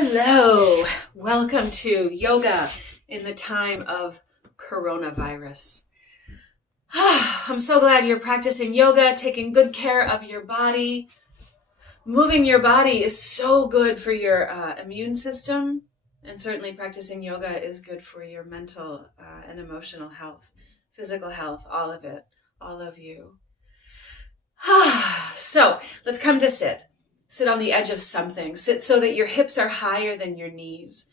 Hello, welcome to yoga in the time of coronavirus. I'm so glad you're practicing yoga, taking good care of your body. Moving your body is so good for your immune system, and certainly practicing yoga is good for your mental and emotional health, physical health, all of it, all of you. So let's come to sit. Sit on the edge of something. Sit so that your hips are higher than your knees.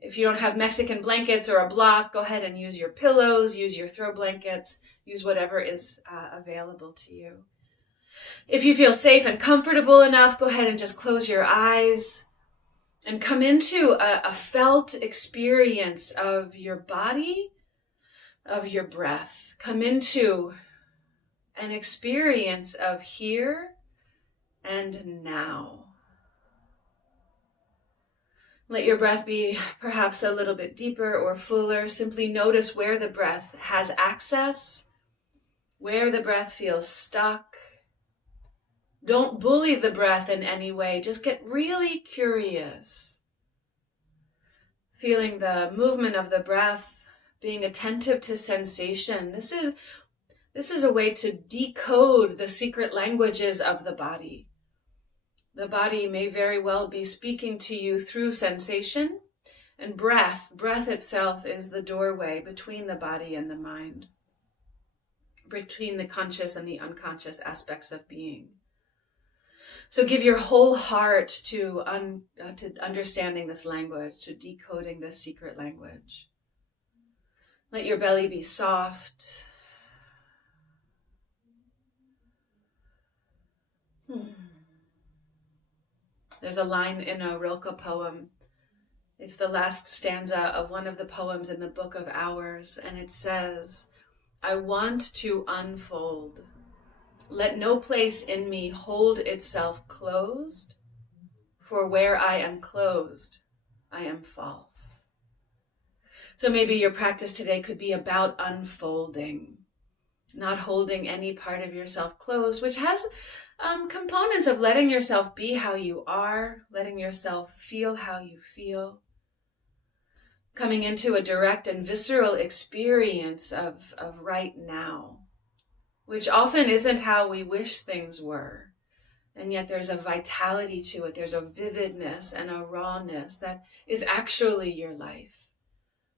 If you don't have Mexican blankets or a block, go ahead and use your pillows, use your throw blankets, use whatever is available to you. If you feel safe and comfortable enough, go ahead and just close your eyes and come into a felt experience of your body, of your breath. Come into an experience of here and now. Let your breath be perhaps a little bit deeper or fuller. Simply notice where the breath has access, where the breath feels stuck. Don't bully the breath in any way. Just get really curious. Feeling the movement of the breath, being attentive to sensation. This is a way to decode the secret languages of the body. The body may very well be speaking to you through sensation, and breath itself is the doorway between the body and the mind, between the conscious and the unconscious aspects of being. So give your whole heart to understanding this language, to decoding this secret language. Let your belly be soft. There's a line in a Rilke poem. It's the last stanza of one of the poems in the Book of Hours, and it says, "I want to unfold. Let no place in me hold itself closed, for where I am closed, I am false." So maybe your practice today could be about unfolding, not holding any part of yourself closed, which has components of letting yourself be how you are, letting yourself feel how you feel, coming into a direct and visceral experience of right now, which often isn't how we wish things were. And yet there's a vitality to it. There's a vividness and a rawness that is actually your life.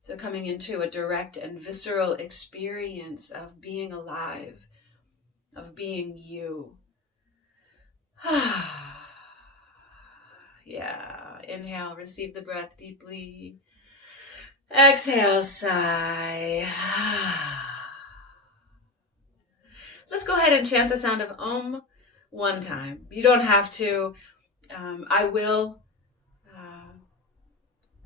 So coming into a direct and visceral experience of being alive, of being you. Yeah, inhale, receive the breath deeply. Exhale, sigh. Let's go ahead and chant the sound of Om one time. You don't have to. I will,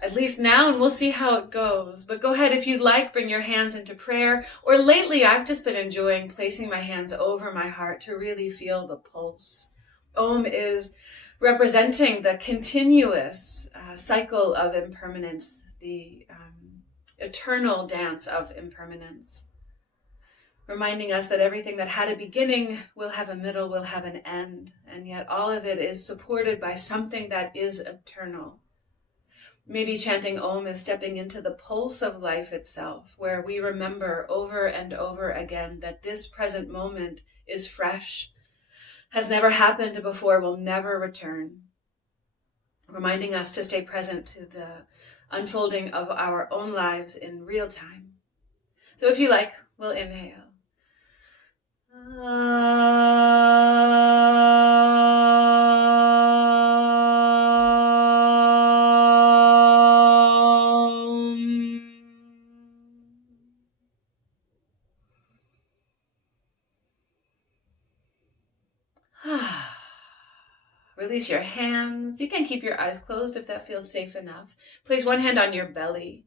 at least now, and we'll see how it goes. But go ahead, if you'd like, bring your hands into prayer. Or lately, I've just been enjoying placing my hands over my heart to really feel the pulse. Om is representing the continuous cycle of impermanence, the eternal dance of impermanence, reminding us that everything that had a beginning will have a middle, will have an end, and yet all of it is supported by something that is eternal. Maybe chanting Om is stepping into the pulse of life itself, where we remember over and over again that this present moment is fresh, has never happened before, will never return, reminding us to stay present to the unfolding of our own lives in real time. So if you like, we'll inhale. Release your hands. You can keep your eyes closed if that feels safe enough. Place one hand on your belly.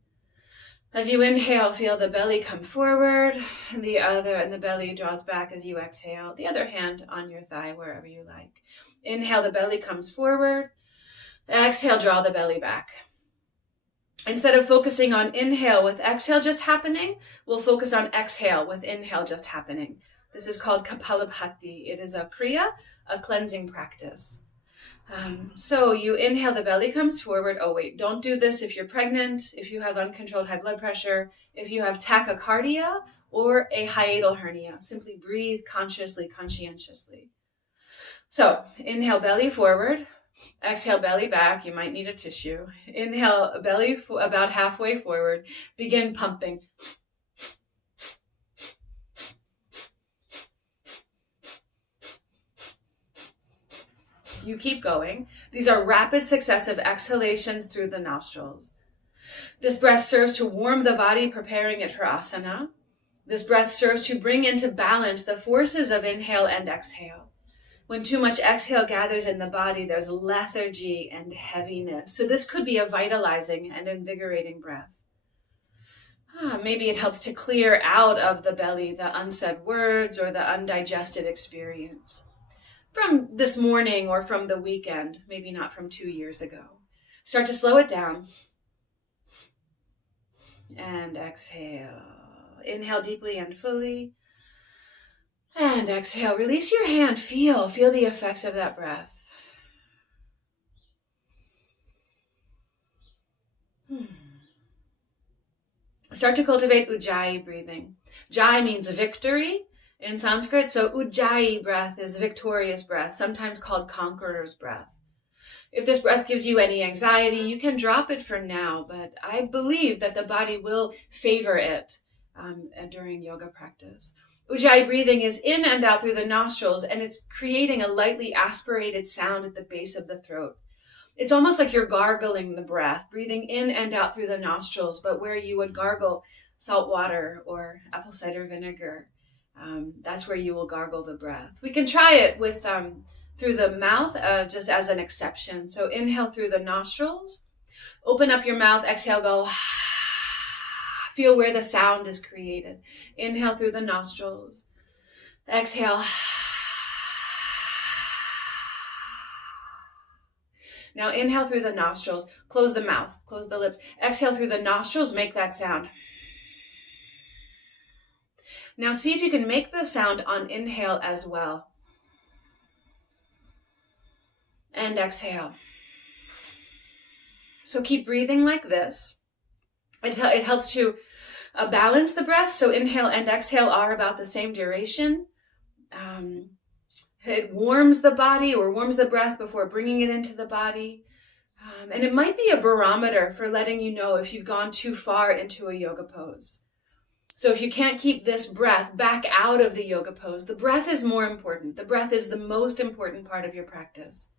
As you inhale, feel the belly come forward, and the belly draws back as you exhale. The other hand on your thigh, wherever you like. Inhale, the belly comes forward. Exhale, draw the belly back. Instead of focusing on inhale with exhale just happening, we'll focus on exhale with inhale just happening. This is called Kapalabhati. It is a kriya, a cleansing practice. So you inhale, the belly comes forward. Oh wait, don't do this if you're pregnant, if you have uncontrolled high blood pressure, if you have tachycardia or a hiatal hernia. Simply breathe consciously, conscientiously. So inhale, belly forward. Exhale, belly back. You might need a tissue. Inhale, belly about halfway forward. Begin pumping. You keep going. These are rapid successive exhalations through the nostrils. This breath serves to warm the body, preparing it for asana. This breath serves to bring into balance the forces of inhale and exhale. When too much exhale gathers in the body, there's lethargy and heaviness. So this could be a vitalizing and invigorating breath. Maybe it helps to clear out of the belly the unsaid words or the undigested experience. From this morning or from the weekend, maybe not from 2 years ago. Start to slow it down. And exhale. Inhale deeply and fully. And exhale. Release your hand. Feel the effects of that breath. Start to cultivate Ujjayi breathing. Jai means victory in Sanskrit, so Ujjayi breath is victorious breath, sometimes called conqueror's breath. If this breath gives you any anxiety, you can drop it for now, but I believe that the body will favor it during yoga practice. Ujjayi breathing is in and out through the nostrils, and it's creating a lightly aspirated sound at the base of the throat. It's almost like you're gargling the breath, breathing in and out through the nostrils, but where you would gargle salt water or apple cider vinegar, that's where you will gargle the breath. We can try it with through the mouth, just as an exception. So inhale through the nostrils, open up your mouth, exhale, go. Feel where the sound is created. Inhale through the nostrils, exhale. Now inhale through the nostrils, close the mouth, close the lips. Exhale through the nostrils, make that sound. Now see if you can make the sound on inhale as well. And exhale. So keep breathing like this. It helps to balance the breath. So inhale and exhale are about the same duration. It warms the body or warms the breath before bringing it into the body. And it might be a barometer for letting you know if you've gone too far into a yoga pose. So if you can't keep this breath back out of the yoga pose, the breath is more important. The breath is the most important part of your practice.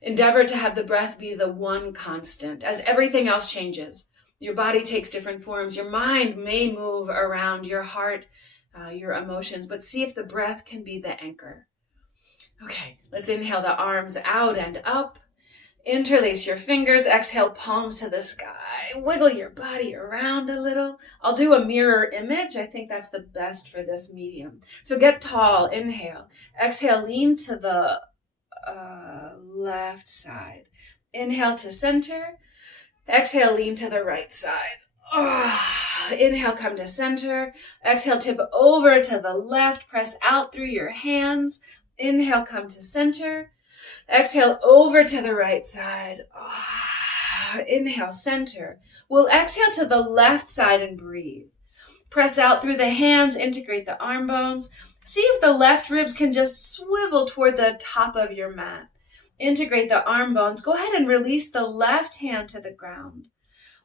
Endeavor to have the breath be the one constant as everything else changes. Your body takes different forms. Your mind may move around, your heart, your emotions, but see if the breath can be the anchor. Okay, let's inhale the arms out and up. Interlace your fingers, exhale, palms to the sky. Wiggle your body around a little. I'll do a mirror image. I think that's the best for this medium. So get tall, inhale. Exhale, lean to the left side. Inhale to center. Exhale, lean to the right side. Inhale, come to center. Exhale, tip over to the left. Press out through your hands. Inhale, come to center. Exhale, over to the right side. Inhale, center. We'll exhale to the left side and breathe. Press out through the hands, integrate the arm bones. See if the left ribs can just swivel toward the top of your mat. Integrate the arm bones. Go ahead and release the left hand to the ground.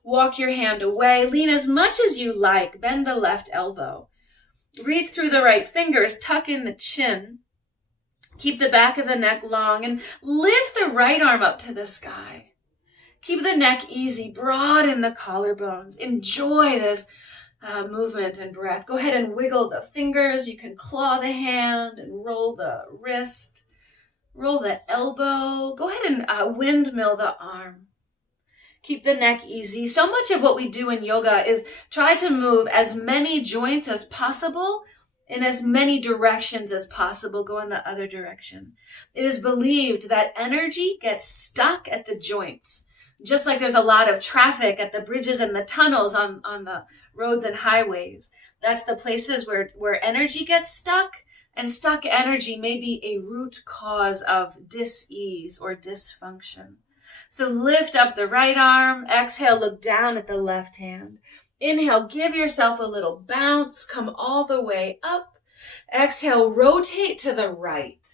Walk your hand away. Lean as much as you like. Bend the left elbow. Reach through the right fingers. Tuck in the chin. Keep the back of the neck long and lift the right arm up to the sky. Keep the neck easy. Broaden the collarbones. Enjoy this movement and breath. Go ahead and wiggle the fingers. You can claw the hand and roll the wrist. Roll the elbow. Go ahead and windmill the arm. Keep the neck easy. So much of what we do in yoga is try to move as many joints as possible in as many directions as possible. Go in the other direction. It is believed that energy gets stuck at the joints. Just like there's a lot of traffic at the bridges and the tunnels on the roads and highways. That's the places where energy gets stuck And stuck energy may be a root cause of dis-ease or dysfunction. So lift up the right arm. Exhale, look down at the left hand. Inhale, give yourself a little bounce. Come all the way up. Exhale, rotate to the right.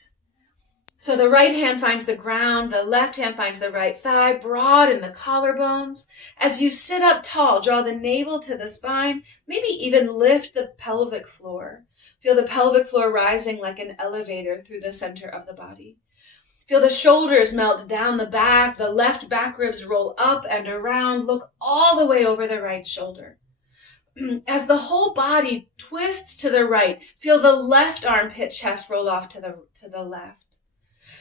So the right hand finds the ground, the left hand finds the right thigh, broaden the collarbones. As you sit up tall, draw the navel to the spine, maybe even lift the pelvic floor. Feel the pelvic floor rising like an elevator through the center of the body. Feel the shoulders melt down the back, the left back ribs roll up and around. Look all the way over the right shoulder. As the whole body twists to the right, feel the left armpit chest roll off to the left.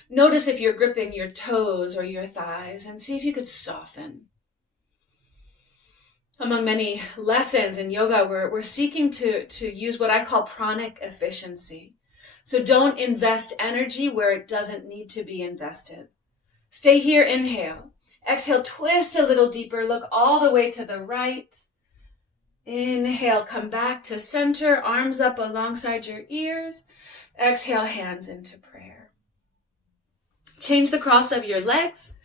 Notice if you're gripping your toes or your thighs and see if you could soften. Among many lessons in yoga, we're seeking to use what I call pranic efficiency. So don't invest energy where it doesn't need to be invested. Stay here, inhale. Exhale, twist a little deeper, look all the way to the right. Inhale, come back to center, arms up alongside your ears. Exhale, hands into prayer. Change the cross of your legs,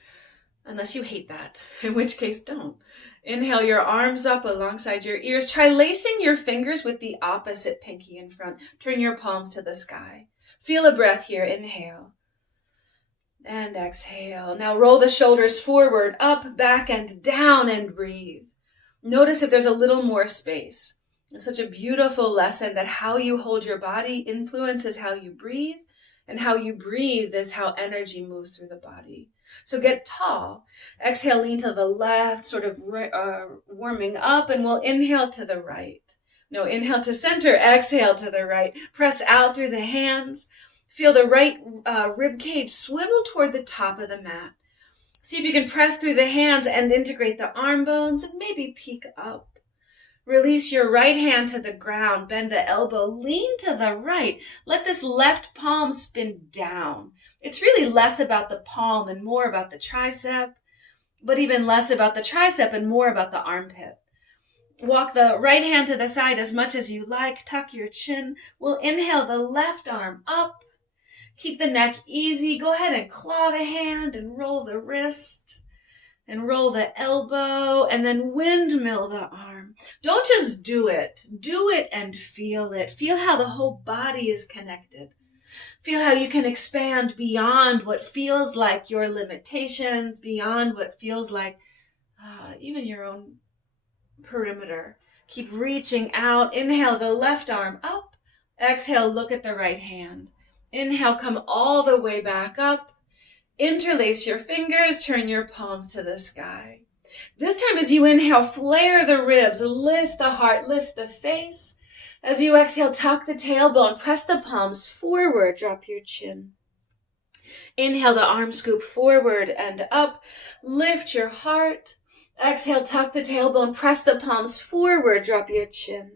unless you hate that, in which case don't. Inhale your arms up alongside your ears. Try lacing your fingers with the opposite pinky in front. Turn your palms to the sky. Feel a breath here. Inhale and exhale. Now roll the shoulders forward, up, back, and down, and breathe. Notice if there's a little more space. It's such a beautiful lesson that how you hold your body influences how you breathe. And how you breathe is how energy moves through the body. So get tall. Exhale, lean to the left, sort of warming up, and we'll inhale to the right. No, inhale to center, exhale to the right. Press out through the hands. Feel the right rib cage swivel toward the top of the mat. See if you can press through the hands and integrate the arm bones and maybe peek up. Release your right hand to the ground, bend the elbow, lean to the right. Let this left palm spin down. It's really less about the palm and more about the tricep, but even less about the tricep and more about the armpit. Walk the right hand to the side as much as you like. Tuck your chin. We'll inhale the left arm up. Keep the neck easy. Go ahead and claw the hand and roll the wrist. And roll the elbow, and then windmill the arm. Don't just do it and feel it. Feel how the whole body is connected. Feel how you can expand beyond what feels like your limitations, beyond what feels like even your own perimeter. Keep reaching out. Inhale the left arm up. Exhale, look at the right hand. Inhale, come all the way back up. Interlace your fingers, turn your palms to the sky. This time as you inhale, flare the ribs, lift the heart, lift the face. As you exhale, tuck the tailbone, press the palms forward, drop your chin. Inhale, the arms scoop forward and up, lift your heart. Exhale, tuck the tailbone, press the palms forward, drop your chin.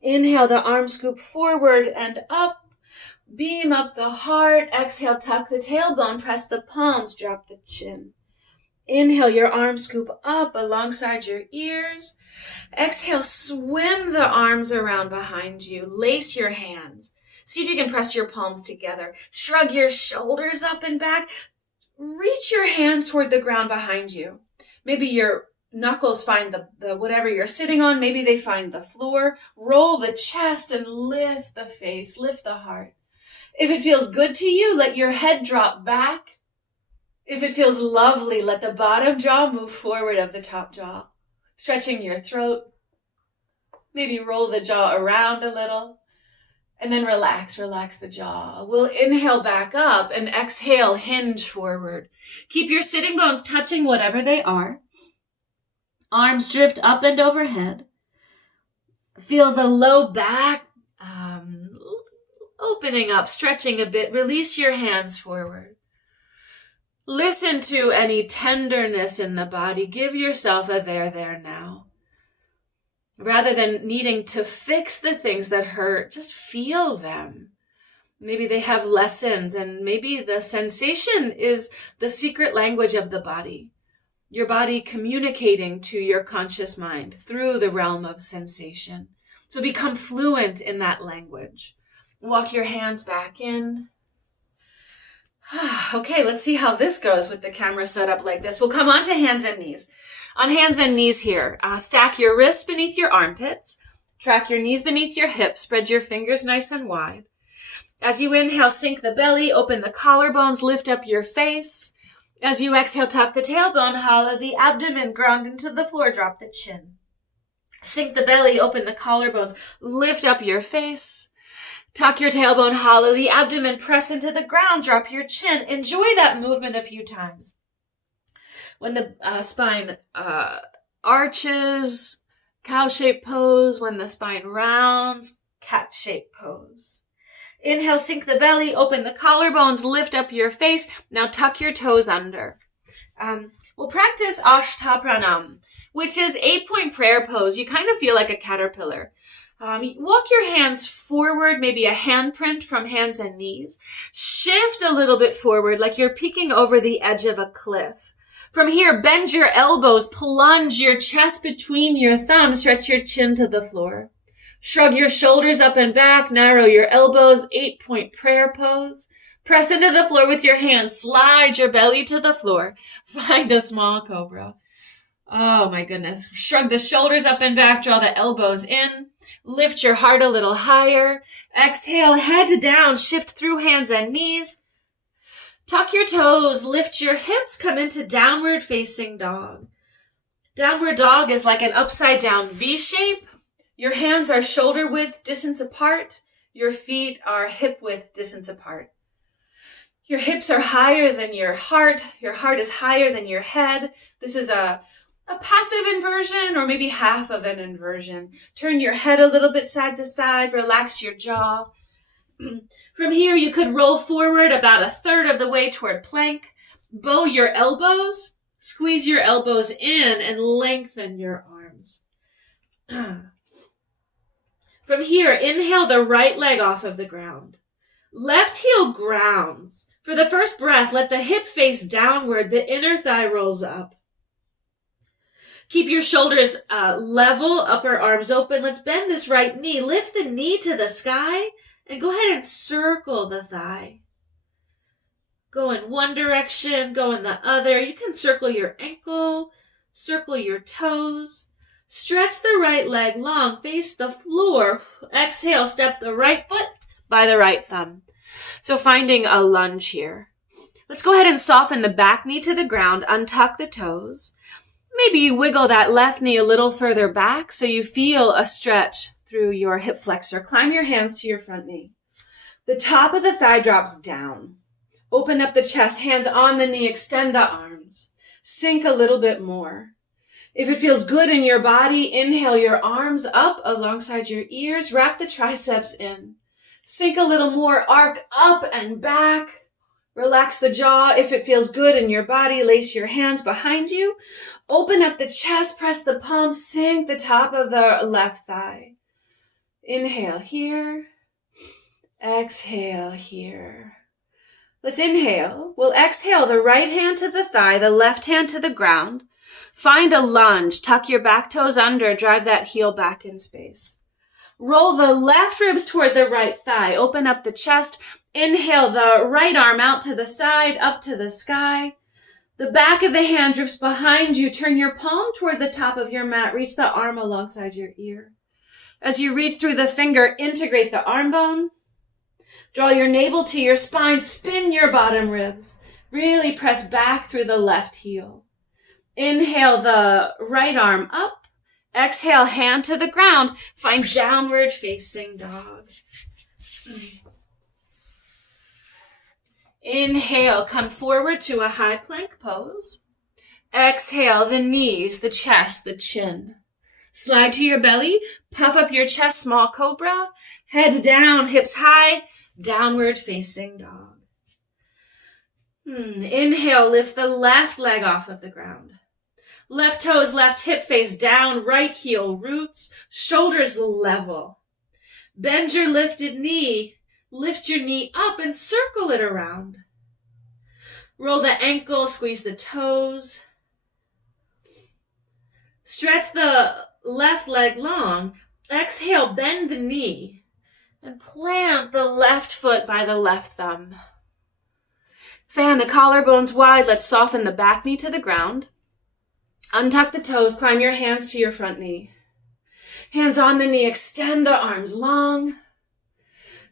Inhale, the arms scoop forward and up. Beam up the heart. Exhale, tuck the tailbone, press the palms, drop the chin. Inhale, your arms scoop up alongside your ears. Exhale, swim the arms around behind you. Lace your hands. See if you can press your palms together. Shrug your shoulders up and back. Reach your hands toward the ground behind you. Maybe your knuckles find the whatever you're sitting on. Maybe they find the floor. Roll the chest and lift the face, lift the heart. If it feels good to you, let your head drop back. If it feels lovely, let the bottom jaw move forward of the top jaw, stretching your throat. Maybe roll the jaw around a little, and then relax the jaw. We'll inhale back up and exhale, hinge forward. Keep your sitting bones touching whatever they are. Arms drift up and overhead. Feel the low back opening up, stretching a bit. Release your hands forward. Listen to any tenderness in the body. Give yourself a there now. Rather than needing to fix the things that hurt, just feel them. Maybe they have lessons, and maybe the sensation is the secret language of the body. Your body communicating to your conscious mind through the realm of sensation. So become fluent in that language. Walk your hands back in. Okay, let's see how this goes with the camera set up like this. We'll come on to hands and knees. On hands and knees here, stack your wrists beneath your armpits. Track your knees beneath your hips. Spread your fingers nice and wide. As you inhale, sink the belly, open the collarbones, lift up your face. As you exhale, tuck the tailbone, hollow the abdomen, ground into the floor, drop the chin. Sink the belly, open the collarbones, lift up your face. Tuck your tailbone, hollow the abdomen, press into the ground, drop your chin. Enjoy that movement a few times. When the spine arches, cow-shaped pose. When the spine rounds, cat-shaped pose. Inhale, sink the belly, open the collarbones, lift up your face. Now tuck your toes under. We'll practice Ashtapranam, which is 8-point prayer pose. You kind of feel like a caterpillar. Walk your hands forward, maybe a handprint from hands and knees. Shift a little bit forward like you're peeking over the edge of a cliff. From here, bend your elbows, plunge your chest between your thumbs, stretch your chin to the floor. Shrug your shoulders up and back, narrow your elbows, 8-point prayer pose. Press into the floor with your hands, slide your belly to the floor. Find a small cobra. Oh my goodness. Shrug the shoulders up and back, draw the elbows in. Lift your heart a little higher. Exhale, head down, shift through hands and knees. Tuck your toes, lift your hips, come into downward facing dog. Downward dog is like an upside down V shape. Your hands are shoulder width distance apart. Your feet are hip width distance apart. Your hips are higher than your heart. Your heart is higher than your head. This is a passive inversion or maybe half of an inversion. Turn your head a little bit side to side. Relax your jaw. From here, you could roll forward about 1/3 of the way toward plank. Bow your elbows. Squeeze your elbows in and lengthen your arms. From here, inhale the right leg off of the ground. Left heel grounds. For the first breath, let the hip face downward. The inner thigh rolls up. Keep your shoulders level, upper arms open. Let's bend this right knee. Lift the knee to the sky and go ahead and circle the thigh. Go in one direction, go in the other. You can circle your ankle, circle your toes. Stretch the right leg long, face the floor. Exhale, step the right foot by the right thumb. So finding a lunge here. Let's go ahead and soften the back knee to the ground, untuck the toes. Maybe you wiggle that left knee a little further back so you feel a stretch through your hip flexor. Climb your hands to your front knee. The top of the thigh drops down. Open up the chest, hands on the knee, extend the arms. Sink a little bit more. If it feels good in your body, inhale your arms up alongside your ears. Wrap the triceps in. Sink a little more, arc up and back. Relax the jaw. If it feels good in your body, lace your hands behind you. Open up the chest, press the palms, sink the top of the left thigh. Inhale here. Exhale here. Let's inhale. We'll exhale the right hand to the thigh, the left hand to the ground. Find a lunge. Tuck your back toes under. Drive that heel back in space. Roll the left ribs toward the right thigh. Open up the chest. Inhale the right arm out to the side, up to the sky. The back of the hand drifts behind you. Turn your palm toward the top of your mat. Reach the arm alongside your ear. As you reach through the finger, integrate the arm bone. Draw your navel to your spine. Spin your bottom ribs. Really press back through the left heel. Inhale the right arm up. Exhale, hand to the ground. Find downward facing dog. Inhale, come forward to a high plank pose. Exhale, the knees, the chest, the chin. Slide to your belly, puff up your chest, small cobra. Head down, hips high, downward facing dog. Inhale, lift the left leg off of the ground. Left toes, left hip face down, right heel roots, shoulders level. Bend your lifted knee, lift your knee up and circle it around. Roll the ankle, squeeze the toes. Stretch the left leg long. Exhale, bend the knee. And plant the left foot by the left thumb. Fan the collarbones wide. Let's soften the back knee to the ground. Untuck the toes. Climb your hands to your front knee. Hands on the knee. Extend the arms long.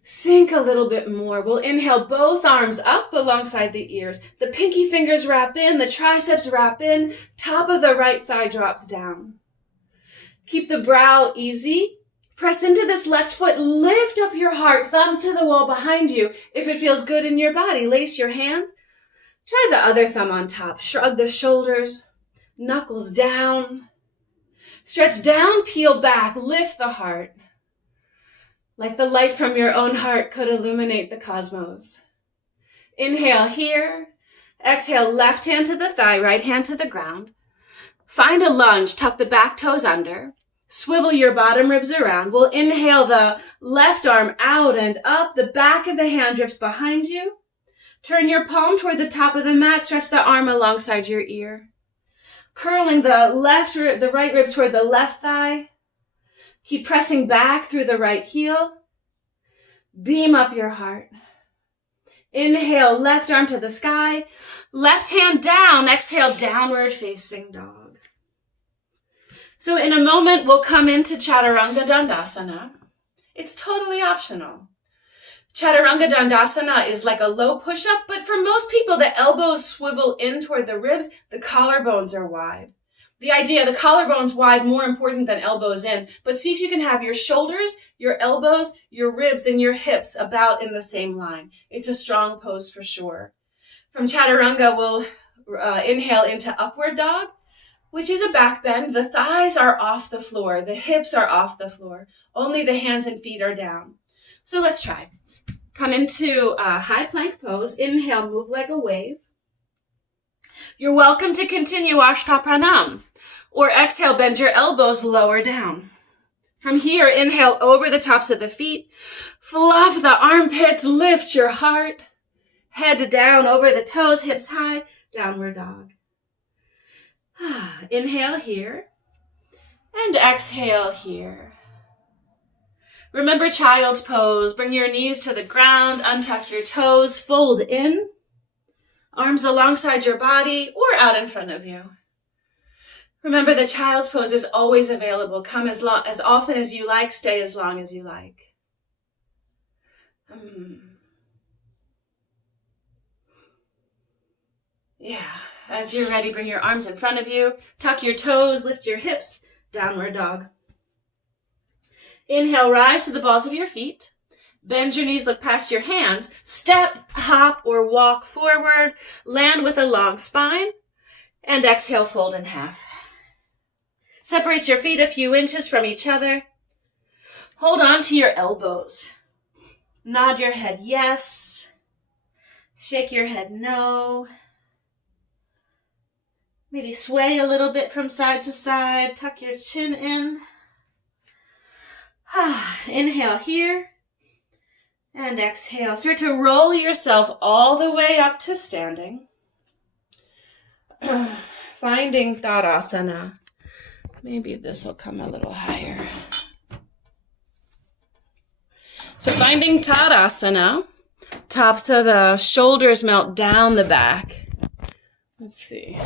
Sink a little bit more. We'll inhale both arms up alongside the ears. The pinky fingers wrap in. The triceps wrap in. Top of the right thigh drops down. Keep the brow easy. Press into this left foot. Lift up your heart. Thumbs to the wall behind you. If it feels good in your body, lace your hands. Try the other thumb on top. Shrug the shoulders. Knuckles down. Stretch down, peel back. Lift the heart. Like the light from your own heart could illuminate the cosmos. Inhale here. Exhale, left hand to the thigh, right hand to the ground. Find a lunge. Tuck the back toes under. Swivel your bottom ribs around. We'll inhale the left arm out and up. The back of the hand drifts behind you. Turn your palm toward the top of the mat. Stretch the arm alongside your ear. Curling the right ribs toward the left thigh. Keep pressing back through the right heel. Beam up your heart. Inhale, left arm to the sky. Left hand down. Exhale, downward facing dog. So in a moment, we'll come into Chaturanga Dandasana. It's totally optional. Chaturanga Dandasana is like a low push-up, but for most people, the elbows swivel in toward the ribs. The collarbones are wide. The idea, the collarbones wide, more important than elbows in. But see if you can have your shoulders, your elbows, your ribs, and your hips about in the same line. It's a strong pose for sure. From Chaturanga, we'll inhale into Upward Dog, which is a back bend. The thighs are off the floor. The hips are off the floor. Only the hands and feet are down. So let's try. Come into a high plank pose. Inhale, move like a wave. You're welcome to continue Ashtha Pranam. Or exhale, bend your elbows lower down. From here, inhale over the tops of the feet. Fluff the armpits, lift your heart. Head down over the toes, hips high, downward dog. Inhale here. And exhale here. Remember child's pose. Bring your knees to the ground, untuck your toes, fold in. Arms alongside your body or out in front of you. Remember the child's pose is always available. Come as often as you like, stay as long as you like. Yeah, as you're ready, bring your arms in front of you. Tuck your toes, lift your hips, downward dog. Inhale, rise to the balls of your feet. Bend your knees, look past your hands. Step, hop, or walk forward. Land with a long spine. And exhale, fold in half. Separate your feet a few inches from each other. Hold on to your elbows. Nod your head yes. Shake your head no. Maybe sway a little bit from side to side. Tuck your chin in. Inhale here. And exhale. Start to roll yourself all the way up to standing. Finding Tadasana. Maybe this will come a little higher. So finding Tadasana. Tops of the shoulders melt down the back. Let's see.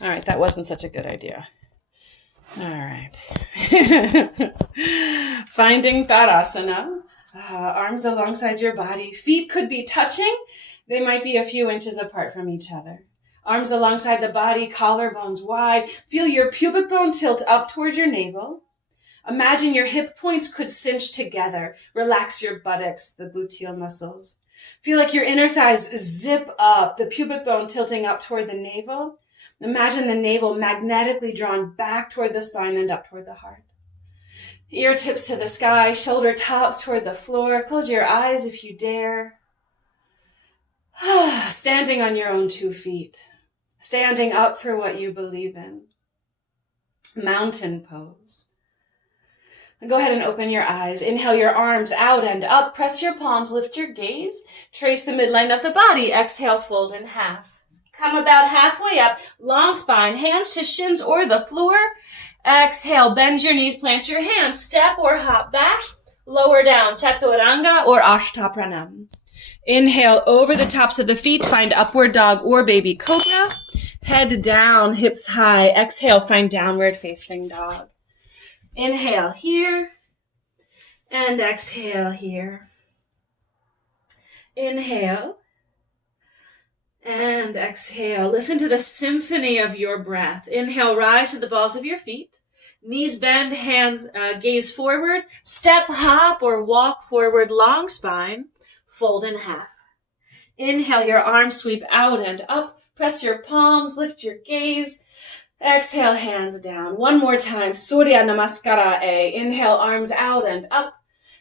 All right, that wasn't such a good idea. All right. Finding Tadasana. Arms alongside your body. Feet could be touching. They might be a few inches apart from each other. Arms alongside the body, collarbones wide. Feel your pubic bone tilt up toward your navel. Imagine your hip points could cinch together. Relax your buttocks, the gluteal muscles. Feel like your inner thighs zip up, the pubic bone tilting up toward the navel. Imagine the navel magnetically drawn back toward the spine and up toward the heart. Ear tips to the sky, shoulder tops toward the floor. Close your eyes if you dare. Standing on your own 2 feet. Standing up for what you believe in. Mountain pose. Go ahead and open your eyes. Inhale your arms out and up. Press your palms, lift your gaze. Trace the midline of the body. Exhale, fold in half. Come about halfway up. Long spine, hands to shins or the floor. Exhale, bend your knees, plant your hands, step or hop back, lower down, Chaturanga or Ashtapranam. Inhale over the tops of the feet, find upward dog or baby cobra. Head down, hips high. Exhale, find downward facing dog. Inhale here and exhale here. Inhale and exhale. Listen to the symphony of your breath. Inhale, rise to the balls of your feet. Knees bend, hands gaze forward. Step, hop, or walk forward, long spine. Fold in half. Inhale, your arms sweep out and up. Press your palms, lift your gaze. Exhale, hands down. One more time. Surya Namaskara A. Inhale, arms out and up.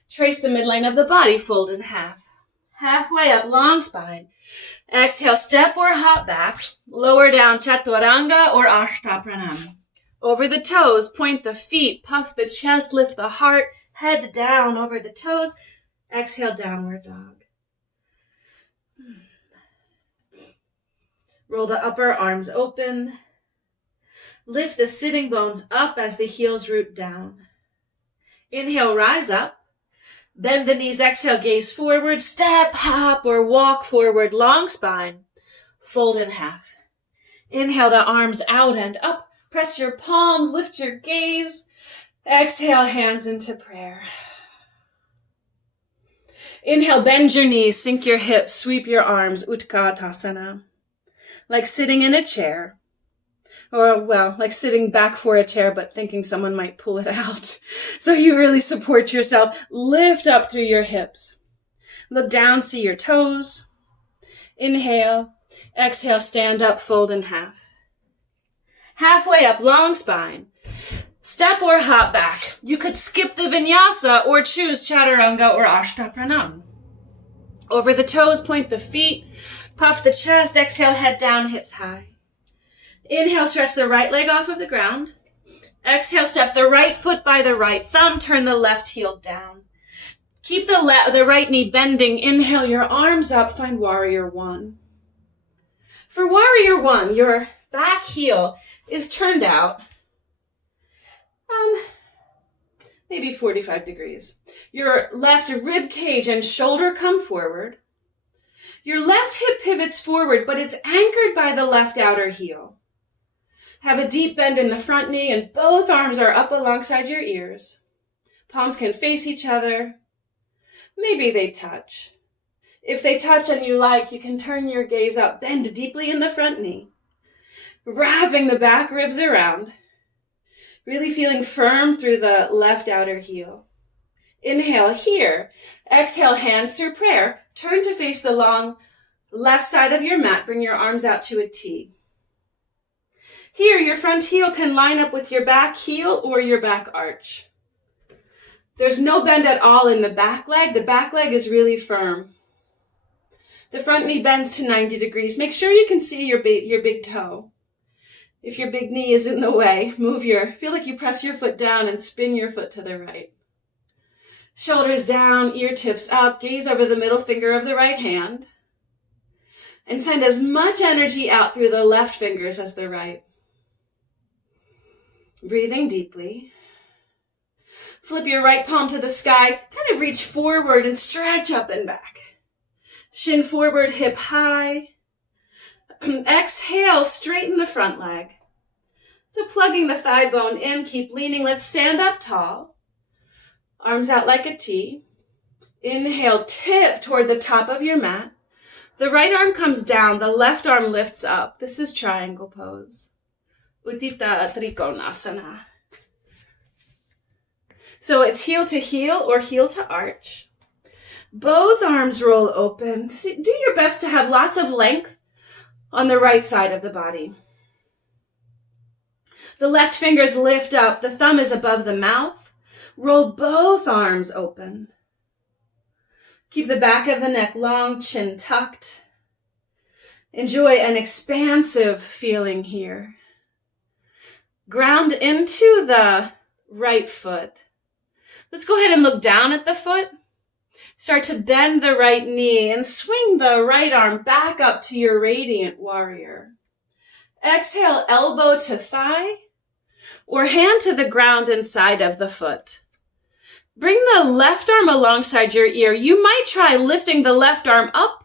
Trace the midline of the body, fold in half. Halfway up, long spine. Exhale, step or hop back. Lower down, Chaturanga or Ashtapranam. Over the toes, point the feet, puff the chest, lift the heart. Head down over the toes. Exhale, downward dog. Roll the upper arms open. Lift the sitting bones up as the heels root down. Inhale, rise up. Bend the knees, exhale, gaze forward. Step, hop, or walk forward, long spine. Fold in half. Inhale, the arms out and up. Press your palms, lift your gaze. Exhale, hands into prayer. Inhale, bend your knees, sink your hips, sweep your arms, Utkatasana. Like sitting in a chair. Or, well, like sitting back for a chair, but thinking someone might pull it out. So you really support yourself. Lift up through your hips. Look down, see your toes. Inhale. Exhale, stand up, fold in half. Halfway up, long spine. Step or hop back. You could skip the vinyasa or choose Chaturanga or Ashtapranam. Over the toes, point the feet. Puff the chest. Exhale, head down, hips high. Inhale, stretch the right leg off of the ground. Exhale, step the right foot by the right thumb. Turn the left heel down. Keep the right knee bending. Inhale, your arms up. Find warrior one. For warrior one, your back heel is turned out maybe 45 degrees. Your left rib cage and shoulder come forward. Your left hip pivots forward, but it's anchored by the left outer heel. Have a deep bend in the front knee and both arms are up alongside your ears. Palms can face each other. Maybe they touch. If they touch and you like, you can turn your gaze up, bend deeply in the front knee, wrapping the back ribs around, really feeling firm through the left outer heel. Inhale here. Exhale, hands through prayer. Turn to face the long left side of your mat. Bring your arms out to a T. Here, your front heel can line up with your back heel or your back arch. There's no bend at all in the back leg. The back leg is really firm. The front knee bends to 90 degrees. Make sure you can see your big toe. If your big knee is in the way, feel like you press your foot down and spin your foot to the right. Shoulders down, ear tips up, gaze over the middle finger of the right hand. And send as much energy out through the left fingers as the right. Breathing deeply. Flip your right palm to the sky. Kind of reach forward and stretch up and back. Shin forward, hip high. Exhale, straighten the front leg. So plugging the thigh bone in, keep leaning. Let's stand up tall. Arms out like a T. Inhale, tip toward the top of your mat. The right arm comes down, the left arm lifts up. This is triangle pose. Utthita Trikonasana. So it's heel to heel or heel to arch. Both arms roll open. Do your best to have lots of length on the right side of the body. The left fingers lift up. The thumb is above the mouth. Roll both arms open. Keep the back of the neck long, chin tucked. Enjoy an expansive feeling here. Ground into the right foot. Let's go ahead and look down at the foot. Start to bend the right knee and swing the right arm back up to your radiant warrior. Exhale, elbow to thigh. or hand to the ground inside of the foot. Bring the left arm alongside your ear. You might try lifting the left arm up,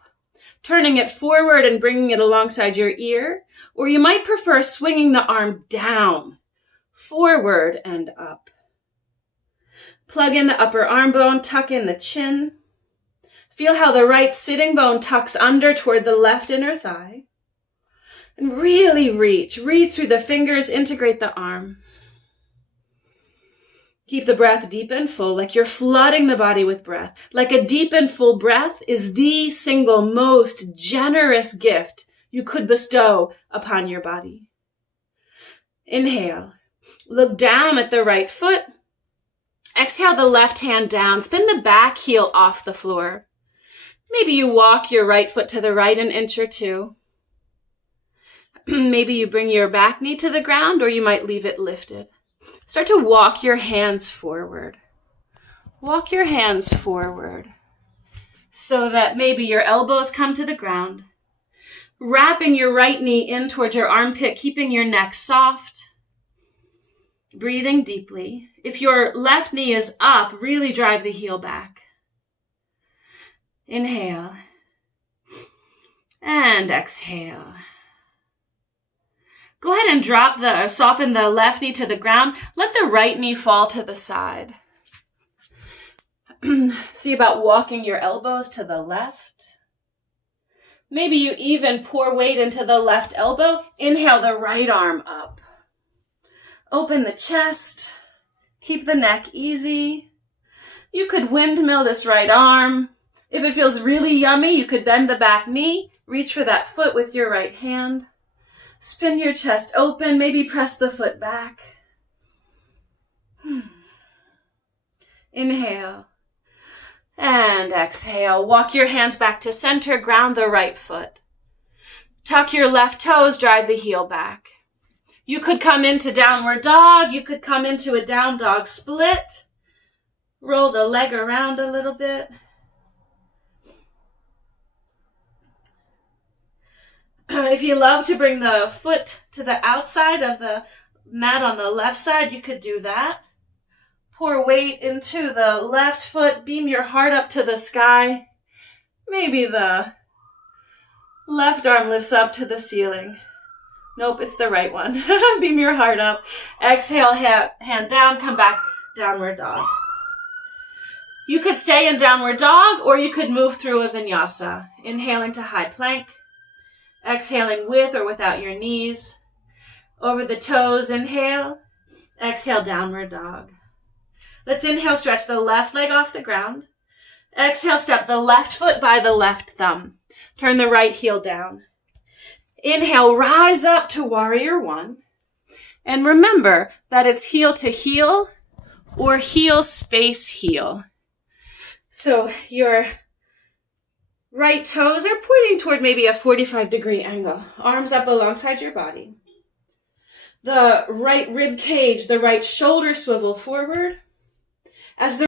turning it forward and bringing it alongside your ear, or you might prefer swinging the arm down, forward and up. Plug in the upper arm bone, tuck in the chin. Feel how the right sitting bone tucks under toward the left inner thigh. And really reach through the fingers, integrate the arm. Keep the breath deep and full, like you're flooding the body with breath. Like a deep and full breath is the single most generous gift you could bestow upon your body. Inhale. Look down at the right foot. Exhale the left hand down. Spin the back heel off the floor. Maybe you walk your right foot to the right an inch or two. Maybe you bring your back knee to the ground, or you might leave it lifted. Start to walk your hands forward. Walk your hands forward so that maybe your elbows come to the ground. Wrapping your right knee in toward your armpit, keeping your neck soft. Breathing deeply. If your left knee is up, really drive the heel back. Inhale. And exhale. Go ahead and soften the left knee to the ground. Let the right knee fall to the side. See about walking your elbows to the left. Maybe you even pour weight into the left elbow. Inhale the right arm up. Open the chest. Keep the neck easy. You could windmill this right arm. If it feels really yummy, you could bend the back knee. Reach for that foot with your right hand. Spin your chest open, maybe press the foot back. Inhale and exhale. Walk your hands back to center, ground the right foot. Tuck your left toes, drive the heel back. You could come into downward dog. You could come into a down dog split. Roll the leg around a little bit. If you love to bring the foot to the outside of the mat on the left side, you could do that. Pour weight into the left foot. Beam your heart up to the sky. Maybe the left arm lifts up to the ceiling. Nope, it's the right one. Beam your heart up. Exhale, hand down, come back, downward dog. You could stay in downward dog, or you could move through a vinyasa. Inhaling to high plank. Exhaling with or without your knees. Over the toes, inhale. Exhale, downward dog. Let's inhale, stretch the left leg off the ground. Exhale, step the left foot by the left thumb. Turn the right heel down. Inhale, rise up to warrior one. And remember that it's heel to heel or heel space heel. So your right toes are pointing toward maybe a 45-degree angle. Arms up alongside your body. The right rib cage, the right shoulder swivel forward. As the